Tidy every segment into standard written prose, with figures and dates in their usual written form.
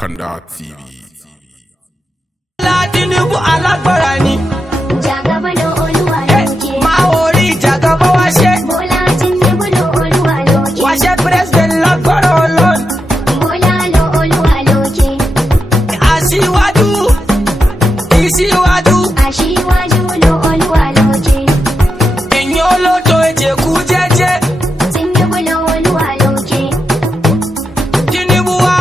Kanda TV. Tinubu alágbára ni. Jagaba no Olúwa lókè. Maori Jagaba wáṣẹ́. Bọ́lá Tinubu no Olúwa lókè. Wáṣẹ́ president lágbára Ọlọ́run. Bọ́lá no Olúwa lókè. Aṣíwájú. Ìṣíwájú. Aṣíwájú no Olúwa lókè. Èyàn olóto èjèkú jẹ́jẹ́. Tinubu no Olúwa lókè. Tinubu wá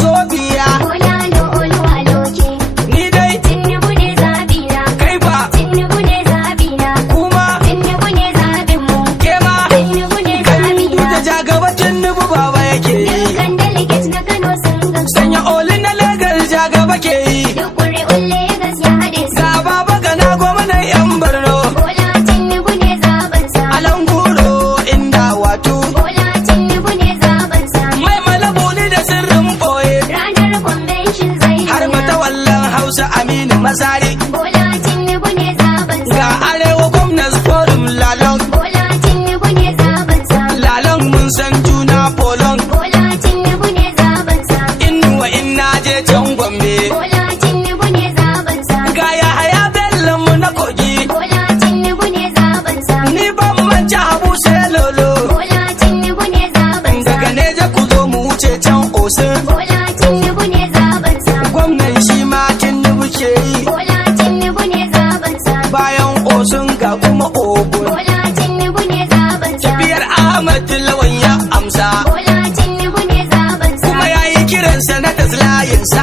Zobia. Bọ́lá no Olúwa lókè. Ni dai Tinubu ne zabina. kai ba. Tinubu ne zabina. Kuma Tinubu ne zabinmu. ke ma. Tinubu ne zabina. Da Jagaba Tinubu baba yake yi. Dukkan delegate na Kano sun gamsu. Sanya oli na Legas Jagaba ke yi. Duk ƙuri'un Legas ya haɗe su. Ga baba gana gwamnan yan Borno. Bola Tinubu ne zabansa. Alanguro inda wato. Bola Tinubu ne zabansa. Mai malabuni da sirrin boye. Ranar convention zai Har nuna. matawallan Hausa Aminu Masari. Bola Tinubu ne zabansa. Ga Arewa Gwamnas Forum Lalong. Bola Tinubu ne zabansa. Lalong mun san juna Polong. Bola Tinubu ne zabansa. Inuwa inna je can Gombe. Bola Tinubu ne zabansa. Ga Yahaya Bello mu na Kogi. Bola Tinubu ne zabansa. Ni ban manta Habu sai Lolo. Bola Tinubu ne zabansa. Daga Neja ku zo mu wuce can Osun. Bola Tinubu ne zabansa. Gwamnan shi ma Tinubu ke yi. Bola Tinubu ne zabansa. Bayan Osun ga kuma Ogun. Bola Tinubu ne zabansa. Biyar Ahmad Lawan ya amsa. Bola Tinubu ne zabansa. Kuma ya yi kiran sanatas layinsa.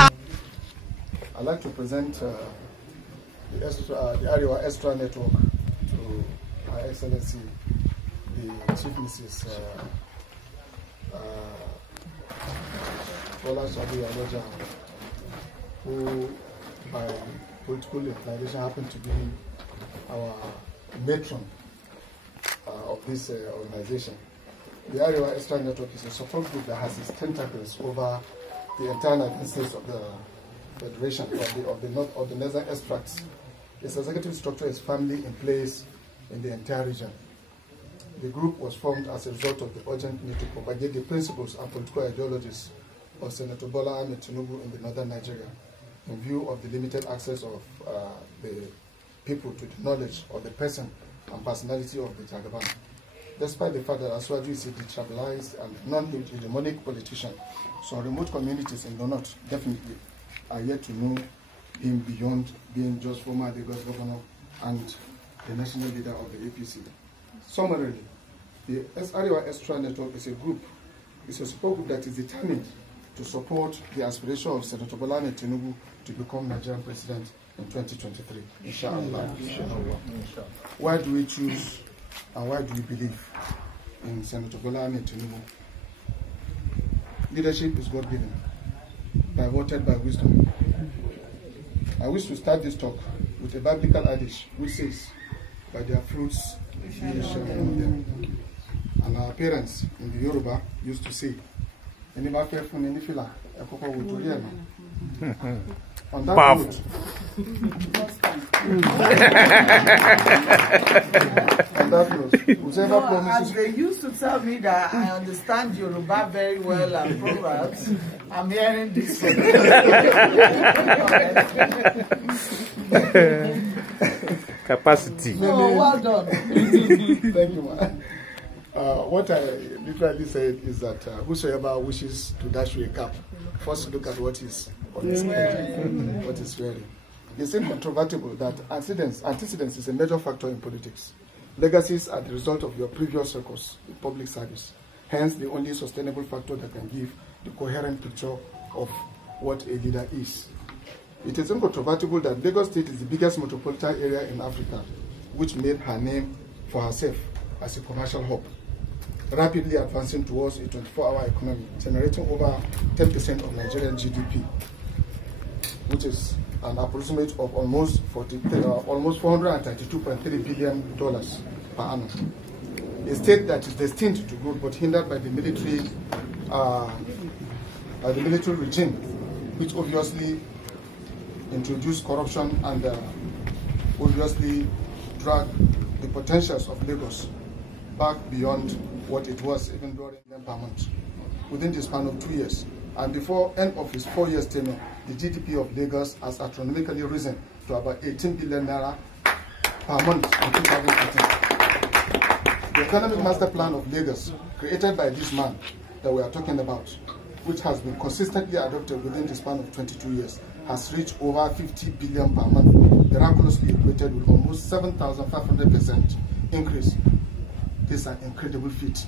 I'd like to present the Arewa Extra Network to Her Excellency, the Chief Mrs. Folashade, who by political inclination happened to be our matron of this organization. The Arewa Extra Network is a support group that has its tentacles over the entire United States of the Federation of the Northern Extracts. Its executive structure is firmly in place in the entire region. The group was formed as a result of the urgent need to propagate the principles and political ideologies of Senator Bola Ahmed Tinubu in the northern Nigeria, in view of the limited access of the people to the knowledge of the person and personality of the Jagaban. Despite the fact that Aswaju is a destabilized and non-hegemonic politician, some remote communities in the north definitely are yet to know him beyond being just former Lagos governor and the national leader of the APC. Summarily, the Arewa Extra Network is a support group that is determined to support the aspiration of Senator Bola Ahmed Tinubu to become Nigerian president in 2023. Inshallah. Why do we choose and why do we believe in Senator Bola Ahmed Tinubu? Leadership is God-given, pivoted by wisdom. I wish to start this talk with a biblical adage which says, by their fruits ye shall know them. And our parents in the Yoruba used to say, on that note, whoever promises. As they used to tell me that I understand Yoruba very well and proverbs, I'm hearing this. Capacity. Oh, well done. Thank you, man. What I literally said is that whosoever wishes to dash you a cap, first look at what is on his head, what is wearing. It's incontrovertible that antecedents is a major factor in politics. Legacies are the result of your previous records in public service. Hence, the only sustainable factor that can give the coherent picture of what a leader is. It is incontrovertible that Lagos State is the biggest metropolitan area in Africa, which made her name for herself as a commercial hub, rapidly advancing towards a 24-hour economy, generating over 10% of Nigerian GDP, which is an approximate of almost $432.3 billion per annum. A state that is destined to grow, but hindered by the military regime, which obviously introduced corruption and obviously drag the potentials of Lagos back beyond what it was even during them per month. Within the span of 2 years, And before end of his 4 years tenure, the GDP of Lagos has astronomically risen to about 18 billion naira per month in 2018. The economic master plan of Lagos, created by this man that we are talking about, which has been consistently adopted within the span of 22 years, has reached over 50 billion per month, miraculously equated with almost 7,500% increase. This is an incredible feat.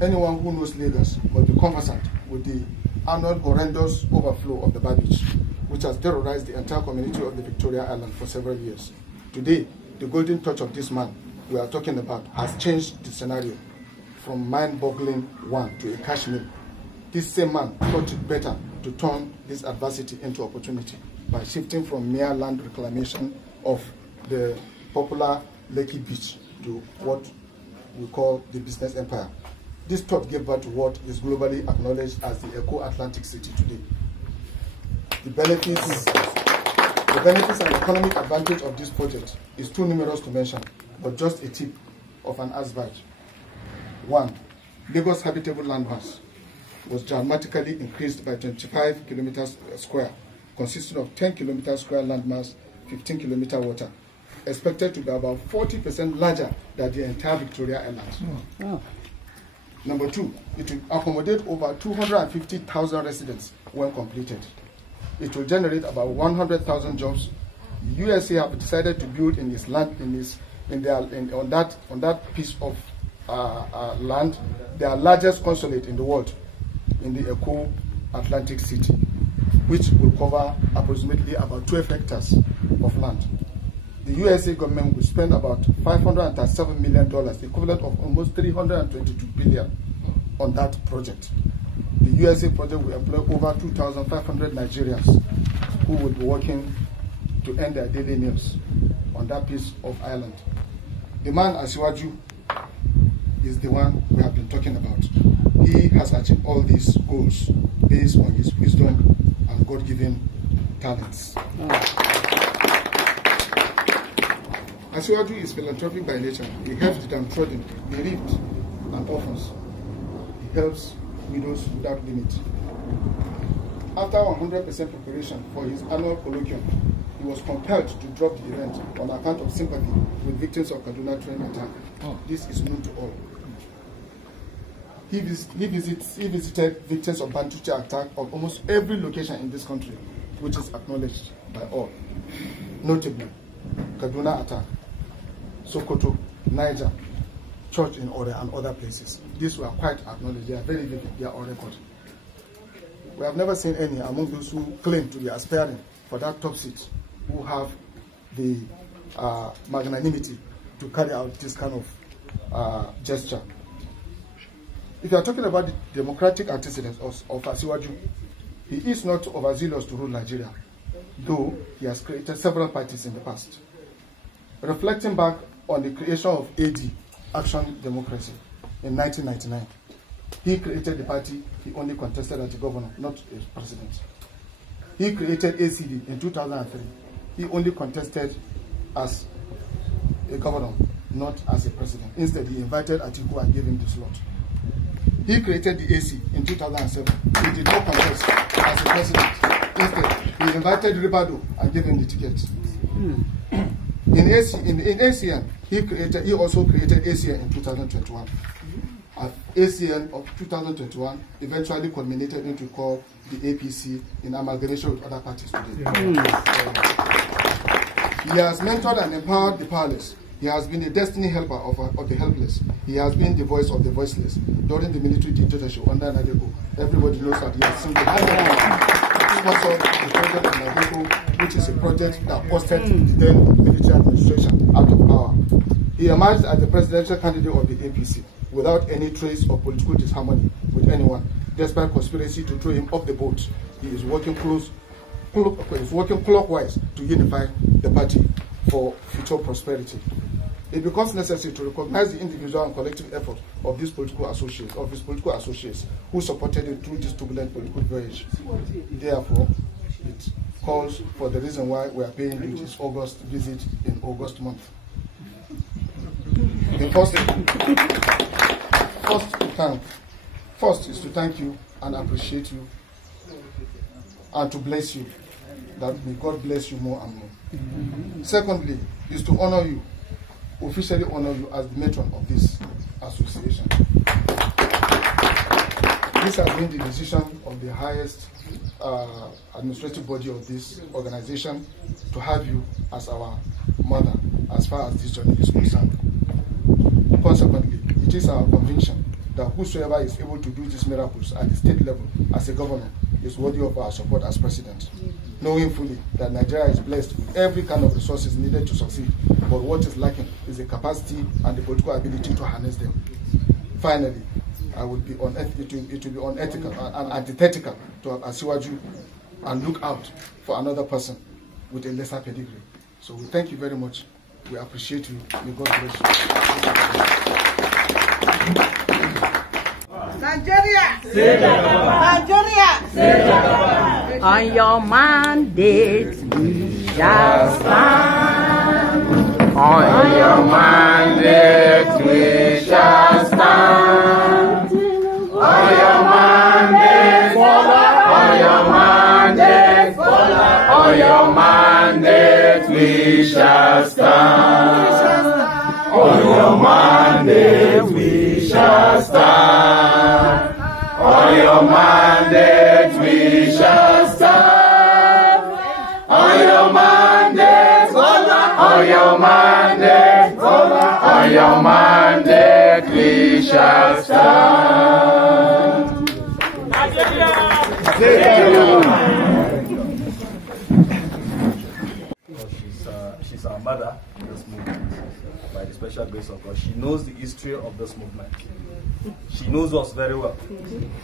Anyone who knows Lagos must be conversant with the annual horrendous overflow of the Babbage, which has terrorized the entire community of the Victoria Island for several years. Today, the golden touch of this man we are talking about has changed the scenario from mind-boggling one to a cash meal. This same man thought it better to turn this adversity into opportunity by shifting from mere land reclamation of the popular Lekki Beach to what we call the business empire. This thought gave birth to what is globally acknowledged as the Eco-Atlantic City today. The benefits and economic advantage of this project is too numerous to mention, but just a tip of an iceberg. 1. Lagos habitable landmass was dramatically increased by 25 kilometers square, consisting of 10 kilometers square landmass, 15 kilometer water, expected to be about 40% larger than the entire Victoria Island. Oh. Number 2, it will accommodate over 250,000 residents when completed. It will generate about 100,000 jobs. The USA have decided to build in its land, on that piece of land, their largest consulate in the world, in the Eco-Atlantic City, which will cover approximately about 12 hectares of land. The USA government will spend about $537 million, equivalent of almost 322 billion, on that project. The USA project will employ over 2,500 Nigerians who will be working to earn their daily meals on that piece of island. The man Asiwaju is the one we have been talking about. He has achieved all these goals based on his wisdom and God-given talents. Asiwaju is philanthropic by nature. He helps the downtrodden, bereaved, and orphans. He helps widows without limit. After 100% preparation for his annual colloquium, he was compelled to drop the event on account of sympathy with victims of Kaduna train attack. This is known to all. He visited victims of Matronship attack of almost every location in this country, which is acknowledged by all. Notably, Kaduna attack, Sokoto, Niger, Church in Ore, and other places. These were quite acknowledged. They are very vivid. They are on record. We have never seen any among those who claim to be aspiring for that top seat who have the magnanimity to carry out this kind of gesture. If you are talking about the democratic antecedents of Asiwaju, he is not overzealous to rule Nigeria, though he has created several parties in the past. Reflecting back on the creation of AD, Action Democracy, in 1999, he created the party he only contested as a governor, not as president. He created ACD in 2003. He only contested as a governor, not as a president. Instead, he invited Atiku and gave him the slot. He created the AC in 2007. He did not contest as a president. Instead, he invited Ribado and gave him the ticket. In ACN, he also created ACN in 2021. ACN of 2021 eventually culminated into called the APC in amalgamation with other parties today. He has mentored and empowered the powerless. He has been a destiny helper of the helpless. He has been the voice of the voiceless. During the military dictatorship under Nadeko, everybody knows that he has single-handedly sponsored the project of Nadeko, which is a project that posted the then military administration out of power. He emerged as the presidential candidate of the APC without any trace of political disharmony with anyone. Despite conspiracy to throw him off the boat, he is working clockwise to unify the party for future prosperity. It becomes necessary to recognize the individual and collective effort of his political associates who supported him through this turbulent political voyage. Therefore, it calls for the reason why we are paying you this August visit in August month. The first is to thank you and appreciate you and to bless you. That may God bless you more and more. Secondly, is to honor you, officially honor you as the matron of this association. This has been the decision of the highest administrative body of this organization to have you as our mother as far as this journey is concerned. Consequently, it is our conviction that whosoever is able to do these miracles at the state level as a governor is worthy of our support as president, knowing fully that Nigeria is blessed with every kind of resources needed to succeed, but what is lacking is the capacity and the political ability to harness them. Finally, it will be unethical and antithetical to have Asiwaju and look out for another person with a lesser pedigree. So we thank you very much. We appreciate you. May God bless you. Nigeria! Nigeria! On your mandate we shall stand. On your mandate we shall stand. On your mandate, on your mandate, on your mandate we shall stand. On your mandate we shall stand. On your mandate we shall stand. On your mandate, on your mandate, on your mandate we shall stand. She's our mother in this movement. By the special grace of God, she knows the history of this movement. She knows us very well.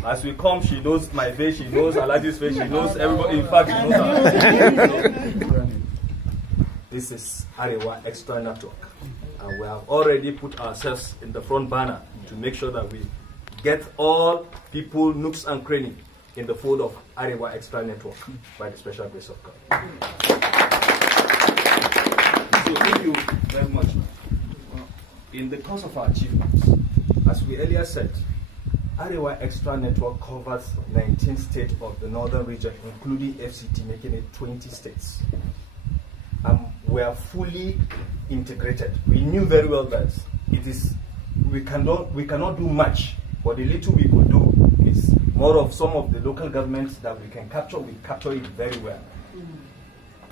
As we come, she knows my face, she knows Alaji's face, she knows everybody. In fact, she knows our. This is Arewa Extra Network, and we have already put ourselves in the front banner to make sure that we get all people, nooks and crannies in the fold of Arewa Extra Network by the special grace of God. So thank you very much. In the course of our achievements, as we earlier said, Arewa Extra Network covers 19 states of the northern region, including FCT, making it 20 states. We are fully integrated. We knew very well that we cannot do much, but the little we could do is more of some of the local governments that we can capture. We capture it very well.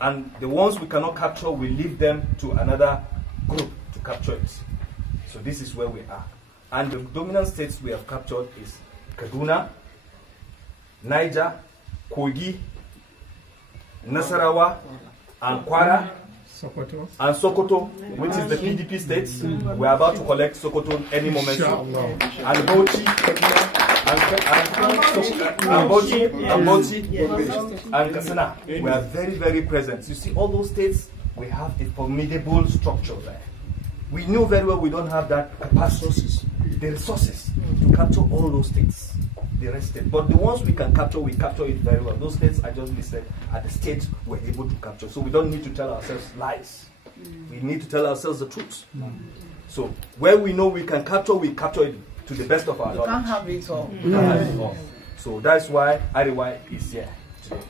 And the ones we cannot capture, we leave them to another group to capture it. So this is where we are. And the dominant states we have captured is Kaduna, Niger, Kogi, Nasarawa, and Kwara, and Sokoto, which is the PDP states. We are about to collect Sokoto any moment soon. And Bauchi, and Katsina. We are very, very present. You see, all those states, we have a formidable structure there. We knew very well we don't have that capacity, the resources to capture all those states, the rest states. But the ones we can capture, we capture it very well. Those states I just listed are the states we're able to capture. So we don't need to tell ourselves lies. We need to tell ourselves the truth. So where we know we can capture, we capture it to the best of our knowledge. You can't have it all. We can't have it all. So that's why Arewa is here today.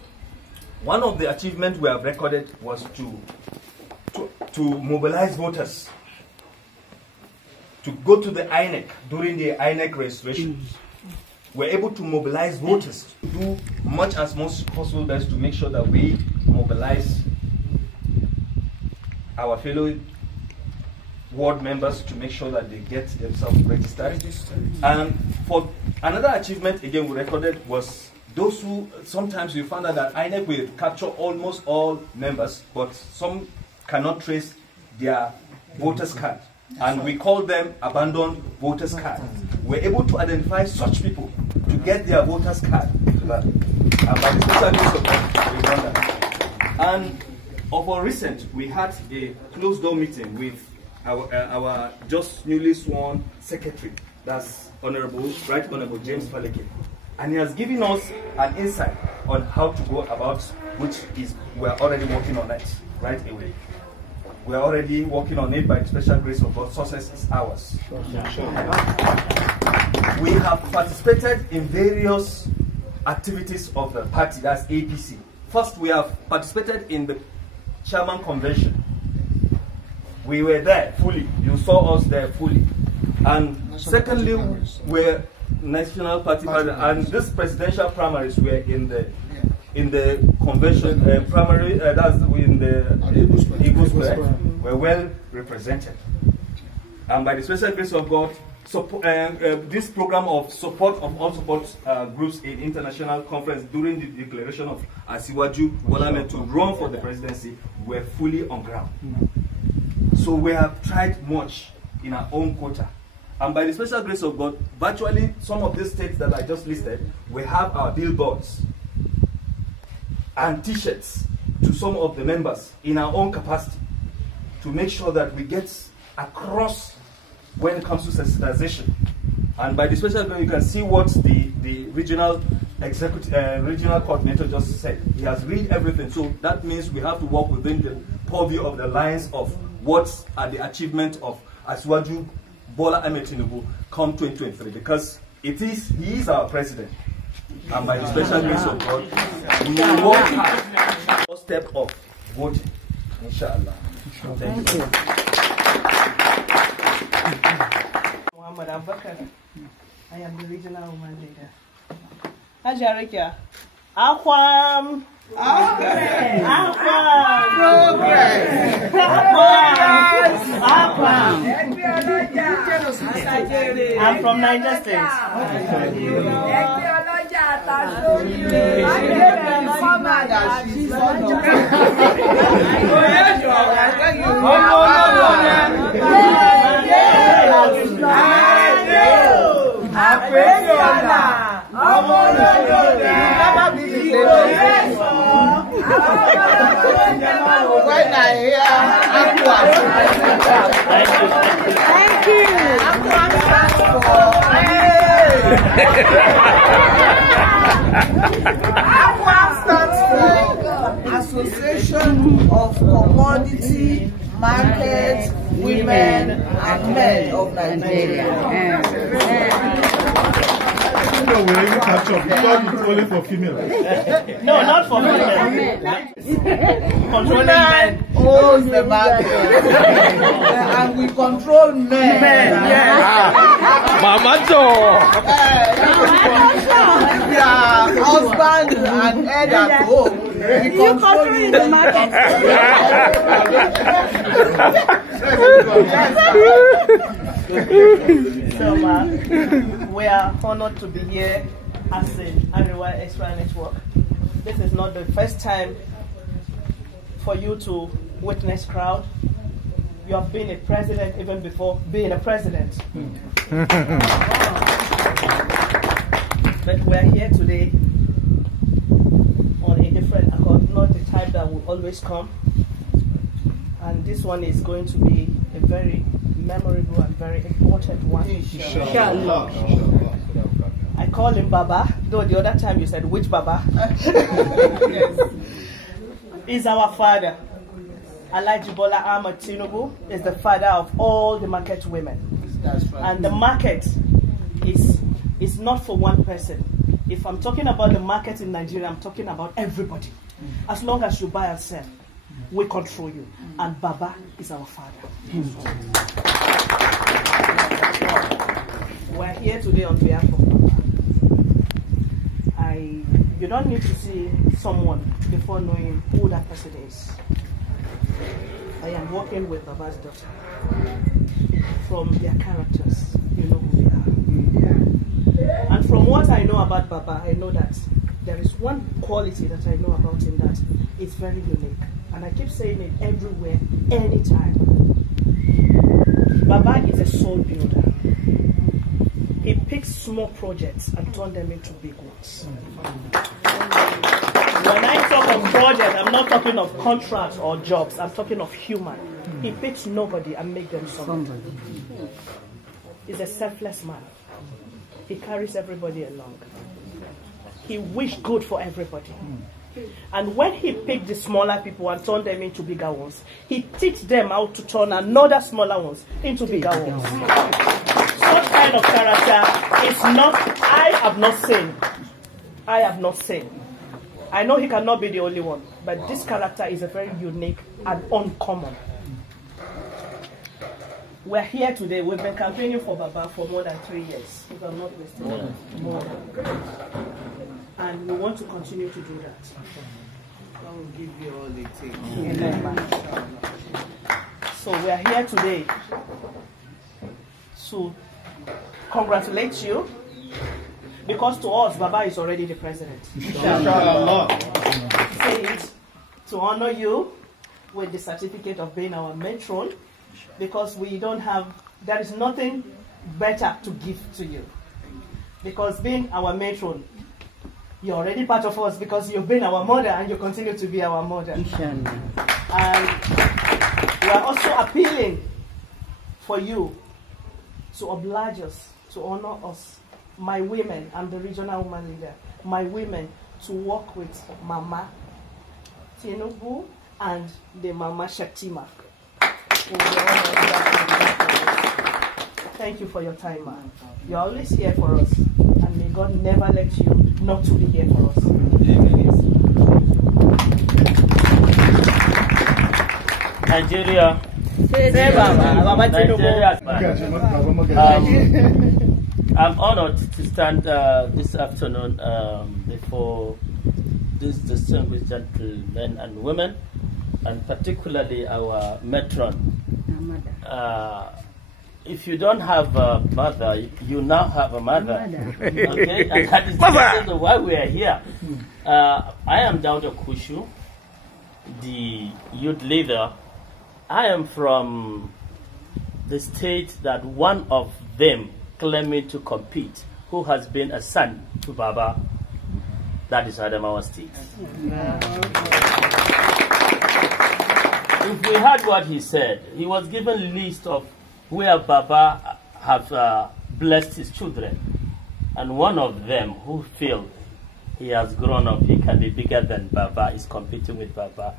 One of the achievements we have recorded was to mobilize voters to go to the INEC during the INEC registration. We're able to mobilize voters to do much as much possible best to make sure that we mobilize our fellow ward members to make sure that they get themselves registered. And for another achievement, again, we recorded was those who sometimes you found out that INEC will capture almost all members, but some cannot trace their voters card. And we call them abandoned voters card. We're able to identify such people to get their voters card. And by the special grace of God, we've done that. And of our recent, we had a closed door meeting with our just newly sworn secretary, that's Right Honorable James Faleke. And he has given us an insight on how to go about, which is we're already working on it right away. We are already working on it by the special grace of God. Success is ours. We have participated in various activities of the party, that's APC. First, we have participated in the chairman convention. We were there fully. You saw us there fully. And secondly, we're National Party and this presidential primaries were in the convention primary. That's in the Eagle Square. We're well represented. And by the special grace of God, this program of support of all support groups in international conference during the declaration of Asiwaju Bola Ahmed to run for the presidency were fully on ground. So we have tried much in our own quota. And by the special grace of God, virtually some of these states that I just listed, we have our billboards and t-shirts to some of the members in our own capacity to make sure that we get across when it comes to sensitization. And by the special grace, you can see what the regional regional coordinator just said. He has read everything. So that means we have to work within the purview of the lines of what are the achievement of Asiwaju Bola Ahmed Tinubu come 2023, because he is our president. And by the special grace of God, we will work hard. First step of voting, inshallah. Thank you. Muhammad Abubakar. I am the regional woman leader. Ajarikia. Akwam. Progress. I'm from Niger State. Thank you. AQUA stands for Association of Commodity Market Women and Men of Nigeria. We even catch up. It's only for females. No, not for females. Controlling men. Owns the market. And we control men. Mama Joe. Their husband and head at home. We control the market. So, we are honored to be here as an Arewa Extra Network. This is not the first time for you to witness crowd. You have been a president even before being a president. But we are here today on a different accord, not the type that will always come. And this one is going to be a very memorable and very important one. Inshallah. I call him Baba, though the other time you said which Baba? Yes. He's our father. Alhaji Bola Ahmed Tinubu is the father of all the market women. That's right. And the market is not for one person. If I'm talking about the market in Nigeria, I'm talking about everybody. As long as you buy and sell, we control you. And Baba is our father. We're here today on behalf of Baba. You don't need to see someone before knowing who that person is. I am working with Baba's daughter. From their characters, you know who they are. And from what I know about Baba, I know that there is one quality that I know about him that is very unique. And I keep saying it everywhere, anytime. Baba is a soul builder. He picks small projects and turns them into big ones. When I talk of project, I'm not talking of contracts or jobs. I'm talking of human. He picks nobody and makes them somebody. He's a selfless man. He carries everybody along. He wishes good for everybody. And when he picked the smaller people and turned them into bigger ones, he teaches them how to turn another smaller ones into bigger ones. Such kind of character is not, I have not seen I have not seen. I know he cannot be the only one, but this character is a very unique and uncommon. We're here today. We've been campaigning for Baba for more than 3 years, if I'm not mistaken. More. And we want to continue to do that. I will give you all the things. Amen. So we are here today to congratulate you, because to us, Baba is already the president. Say it to honor you with the certificate of being our matron, because we don't have, there is nothing better to give to you. Because being our matron, you're already part of us, because you've been our mother and you continue to be our mother. And we are also appealing for you to oblige us, to honor us, my women, I'm the regional woman leader, my women, to work with Mama Tinubu and the Mama Shettima. Thank you for your time, man. You're always here for us, and may God never let you not to be here for us. Nigeria. I'm honored to stand this afternoon before these distinguished gentlemen and women, and particularly our matron. If you don't have a mother, you now have a mother. Okay? And that is the reason why we are here. I am Dauda Kushu, the youth leader. I am from the state that one of them claiming to compete, who has been a son to Baba, that is Adamawa State. If we heard what he said, he was given a list of where Baba have blessed his children, and one of them who feel he has grown up, he can be bigger than Baba, is competing with Baba.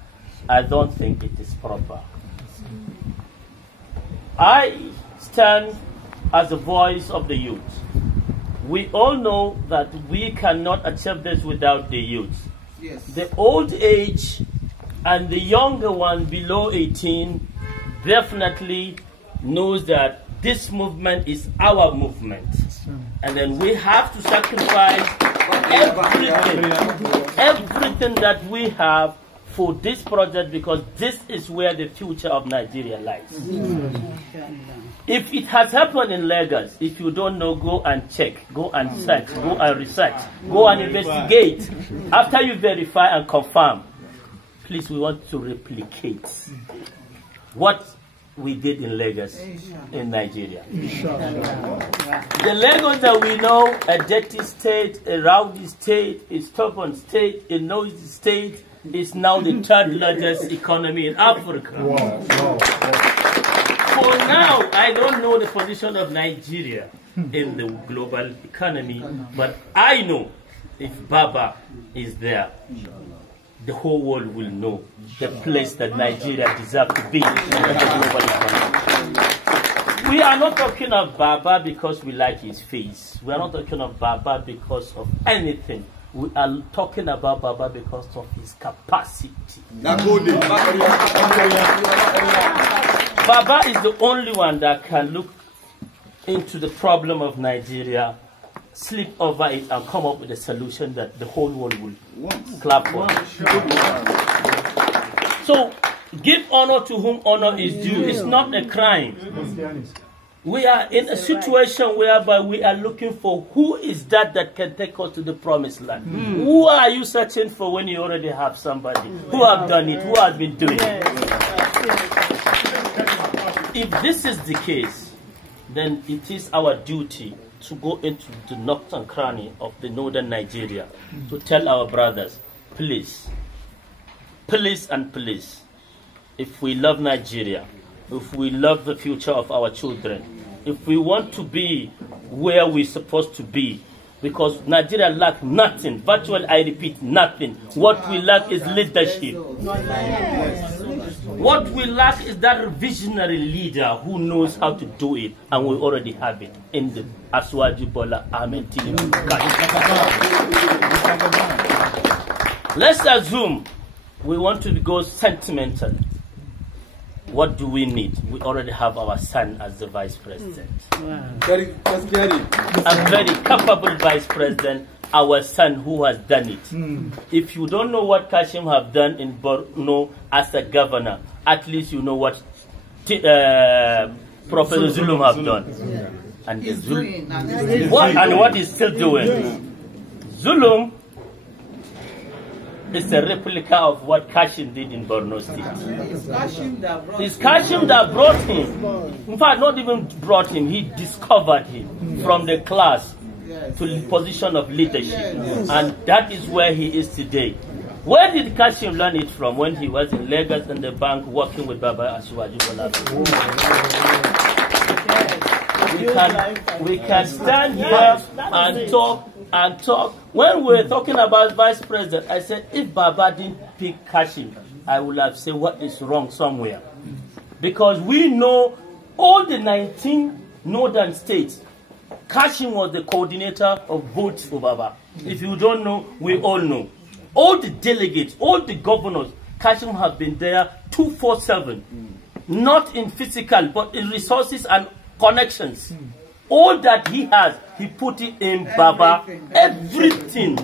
I don't think it is proper. I stand as a voice of the youth. We all know that we cannot achieve this without the youth. Yes. The old age and the younger one below 18 definitely knows that this movement is our movement. And then we have to sacrifice everything that we have for this project, because this is where the future of Nigeria lies. If it has happened in Lagos, if you don't know, go and check, go and search, go and research, go and investigate. After you verify and confirm, please, we want to replicate what we did in Lagos, in Nigeria. The Lagos that we know, a dirty state, a rowdy state, a stubborn state, a noisy state, is now the third largest economy in Africa. For now, I don't know the position of Nigeria in the global economy, but I know if Baba is there, the whole world will know the place that Nigeria deserves to be in the global economy. We are not talking of Baba because we like his face. We are not talking of Baba because of anything. We are talking about Baba because of his capacity. Baba is the only one that can look into the problem of Nigeria, sleep over it, and come up with a solution that the whole world will clap for. So, give honor to whom honor is due. It's not a crime. We are in a situation whereby we are looking for who is that can take us to the promised land. Who are you searching for when you already have somebody who have done it, who has been doing it? If this is the case, then it is our duty to go into the nooks and crannies of the northern Nigeria to tell our brothers, please, please and please, if we love Nigeria, if we love the future of our children, if we want to be where we're supposed to be, because Nigeria lacks nothing, virtually I repeat, nothing. What we lack is leadership. What we lack is that visionary leader who knows how to do it, and we already have it in the Asiwaju Bola Ahmed Tinubu. Let's assume we want to go sentimental. What do we need? We already have our son as the vice president. A very capable vice president, our son who has done it. If you don't know what Kashim have done in Borno as a governor, at least you know what Professor Zulum have done. And what he's still doing. Zulum is a replica of what Kashim did in Borno State. It's Kashim that brought him. In fact, not even brought him, he discovered him from the class to the position of leadership. And that is where he is today. Where did Kashim learn it from? When he was in Lagos in the bank working with Baba Asiwaju Bola. We can stand here and talk. When we were talking about vice president, I said if Baba didn't pick Kashim, I would have said what is wrong somewhere. Because we know all the 19 northern states, Kashim was the coordinator of votes for Baba. If you don't know, we all know. All the delegates, all the governors, Kashim have been there 247. Not in physical, but in resources and connections. All that he has, he put it in Baba. Everything.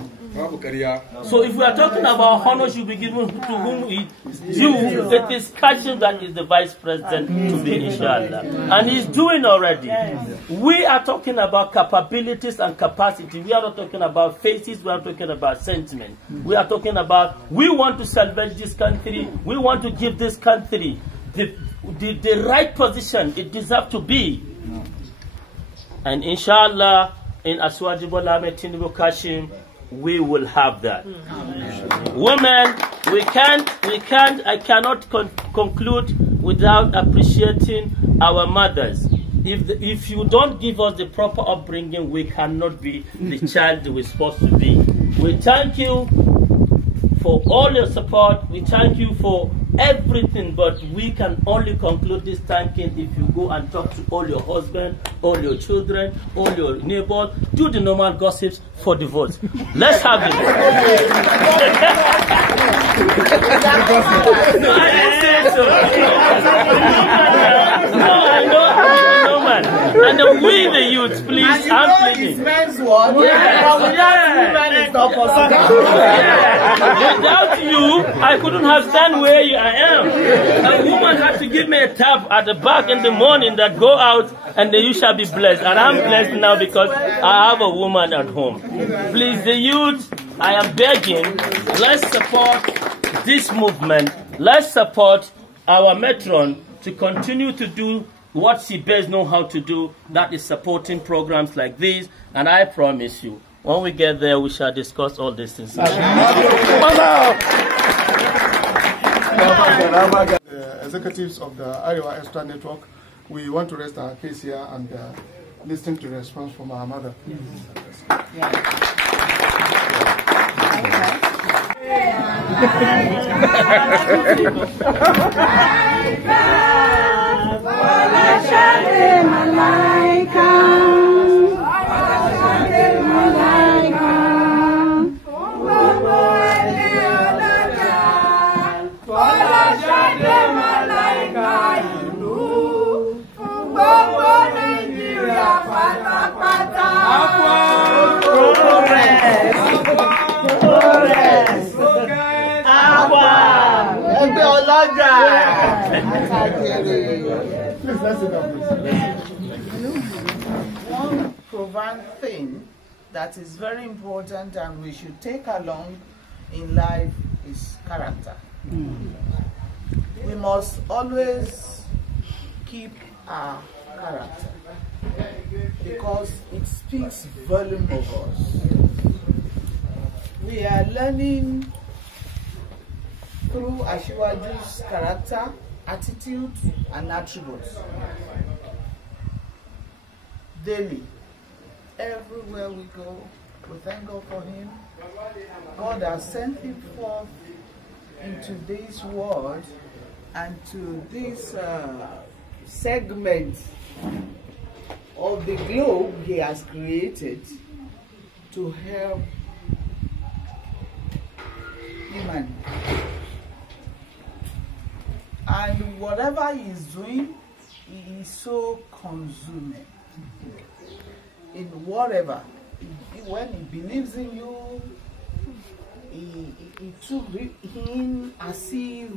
So if we are talking about honor should be given to whom it's due, it is Kashim that is the vice president to be, inshallah. And he's doing already. We are talking about capabilities and capacity. We are not talking about faces, we are talking about sentiment. We are talking about, we want to salvage this country, we want to give this country the right position it deserves to be. And inshallah, in Asiwaju Bola Ahmed Tinubu Kashim, we will have that. Women, I cannot conclude without appreciating our mothers. If you don't give us the proper upbringing, we cannot be the child we're supposed to be. We thank you for all your support. We thank you for everything, but we can only conclude this thanking if you go and talk to all your husband, all your children, all your neighbors, do the normal gossips for divorce. Let's have it. No, I didn't say so. No, I know, man. And we, the youth, please, I'm pleading. Without you, I couldn't have stand where I am. A woman had to give me a tap at the back in the morning that go out and you shall be blessed. And I'm blessed now because I have a woman at home. Please, the youth, I am begging, let's support this movement. Let's support our matron to continue to do what she best knows how to do, that is supporting programs like these. And I promise you, when we get there, we shall discuss all these things. The executives of the Arewa Extra Network, we want to rest our case here and listen to the response from our mother. Folashade malaika, Folashade malaika, Folashade malaika, ìlú, gbogbo Nàìjíríà pátápátá. Ẹgbẹ́ ọlọ́jà. One profound thing that is very important and we should take along in life is character. We must always keep our character because it speaks volume of us. We are learning through Asiwaju's character, attitude, and attributes. Daily, everywhere we go, we thank God for him. God has sent him forth into this world and to this segment of the globe he has created to help human. And whatever he is doing, he is so consuming in whatever. When he believes in you, he took him as if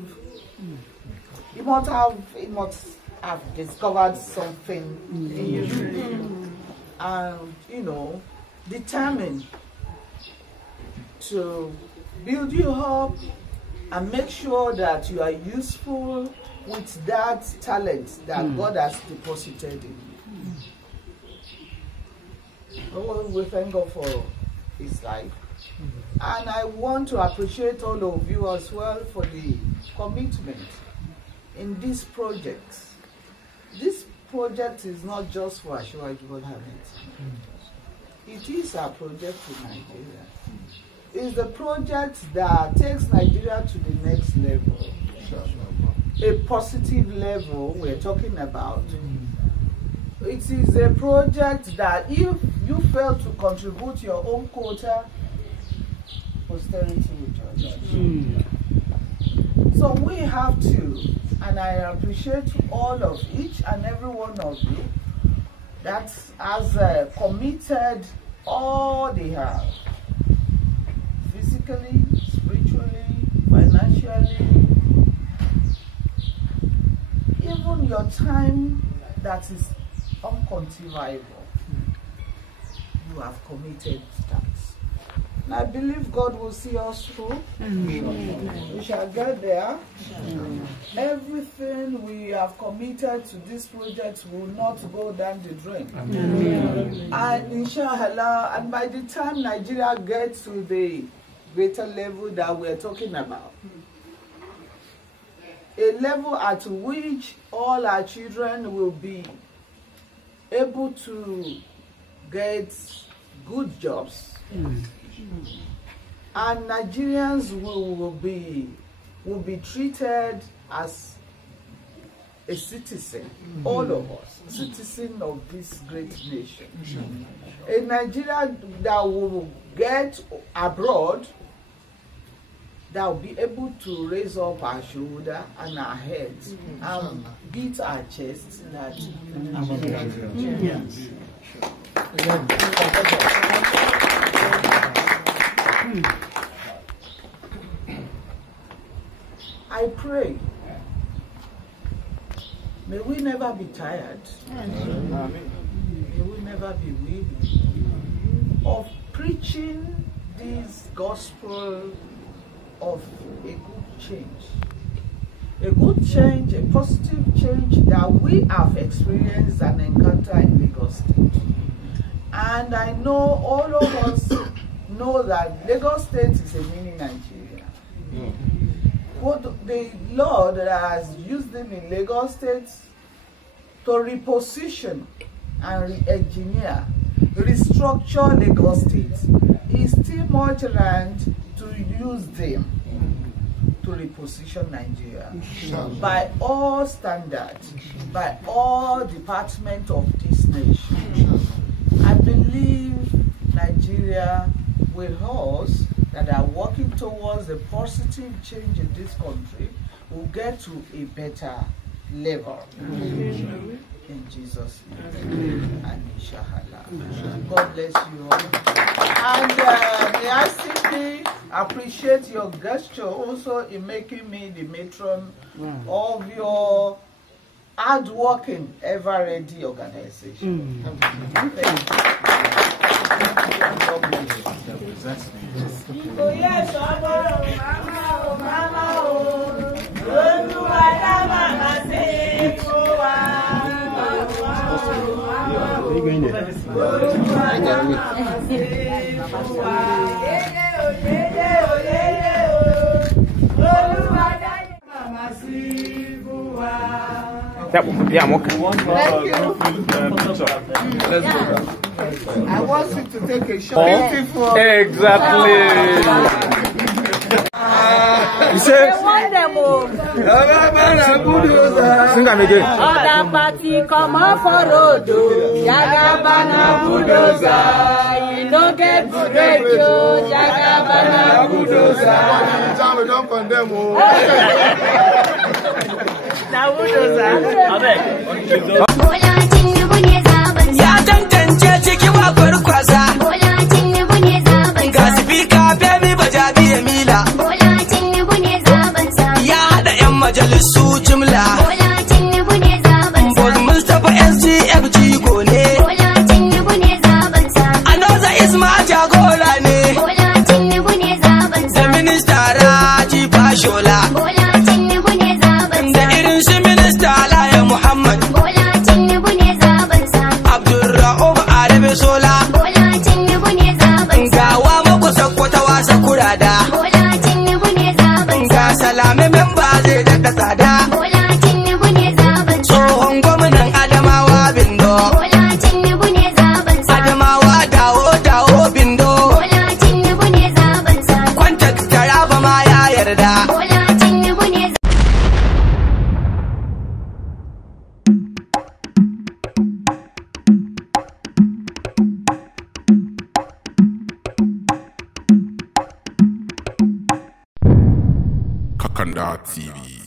he must have discovered something in you, and determined to build you up and make sure that you are useful with that talent that God has deposited in you. We thank God for his life. And I want to appreciate all of you as well for the commitment in this project. This project is not just for Arewa. It is a project in Nigeria. It's the project that takes Nigeria to the next level. A positive level we're talking about. It is a project that if you fail to contribute your own quota, posterity will judge. So we have to, and I appreciate all of each and every one of you that has committed all they have, physically, spiritually, financially, even your time that is unquantifiable. You have committed that. And I believe God will see us through. We shall get there. Everything we have committed to this project will not go down the drain. And inshallah, and by the time Nigeria gets to the greater level that we're talking about, a level at which all our children will be able to get good jobs, and Nigerians will be treated as a citizen, all of us, citizen of this great nation. A Nigeria that will get abroad, that will be able to raise up our shoulder and our heads and beat our chests that I pray, may we never be tired, may we never be weary of preaching this gospel of a good change. A good change, a positive change that we have experienced and encountered in Lagos State. And I know all of us know that Lagos State is a mini Nigeria. What the Lord has used them in Lagos State to reposition and re-engineer, restructure Lagos State, is still much than to use them to reposition Nigeria by all standards, by all departments of this nation. I believe Nigeria, with us that are working towards a positive change in this country, will get to a better level. In Jesus' name. And inshallah. God bless you all. And may I simply appreciate your gesture also in making me the matron of your hard-working, ever-ready organization. Thank you. Oh yes, Yeah, okay. Thank you. I want you to take a shot. Beautiful. Exactly. You say, want them all. sing am again. Other party come up for road. Jagabana bulldozer. You don't get break, yo. Jagabana bulldozer. We don't condemn. Now bulldozer. Bola Tinubu ne zaben sa. Ya tantance ciki wa kwarkwasa. Bola Tinubu ne zaben sa. Ga sifika Femi Bajabi Emila. Bola Tinubu ne zaben sa. Ya haɗa 'yan majalisu jimla. Bola Tinubu ne zaben sa. Boz Mustapha SGF jigo ne. Bola Tinubu ne zaben sa. Anoza Isma jagora ne. Bola Tinubu ne zaben sa. Da minista Raji Fashola. Bola Tinubu ne zaben Da sa. irin su minista Alaya Muhammad. Bola Tinubu ne zaben sa. Abdulra'ub Arabe Sola. Bola Tinubu ne zaben sa. Gawa mako sakkwata wasa kurada. Bola Tinubu ne zaben sa. Ga salame memba zai daɗa tsada. Bola Tinubu ne zaben sa. Tsohon gwamnan Adamawa Bindo. Bola Tinubu ne zaben sa. Adamawa dawo Bindo. Bola Tinubu ne zaben sa. Kwantak Taraba ma ya yarda. Bola Tinubu ne Kakanda TV.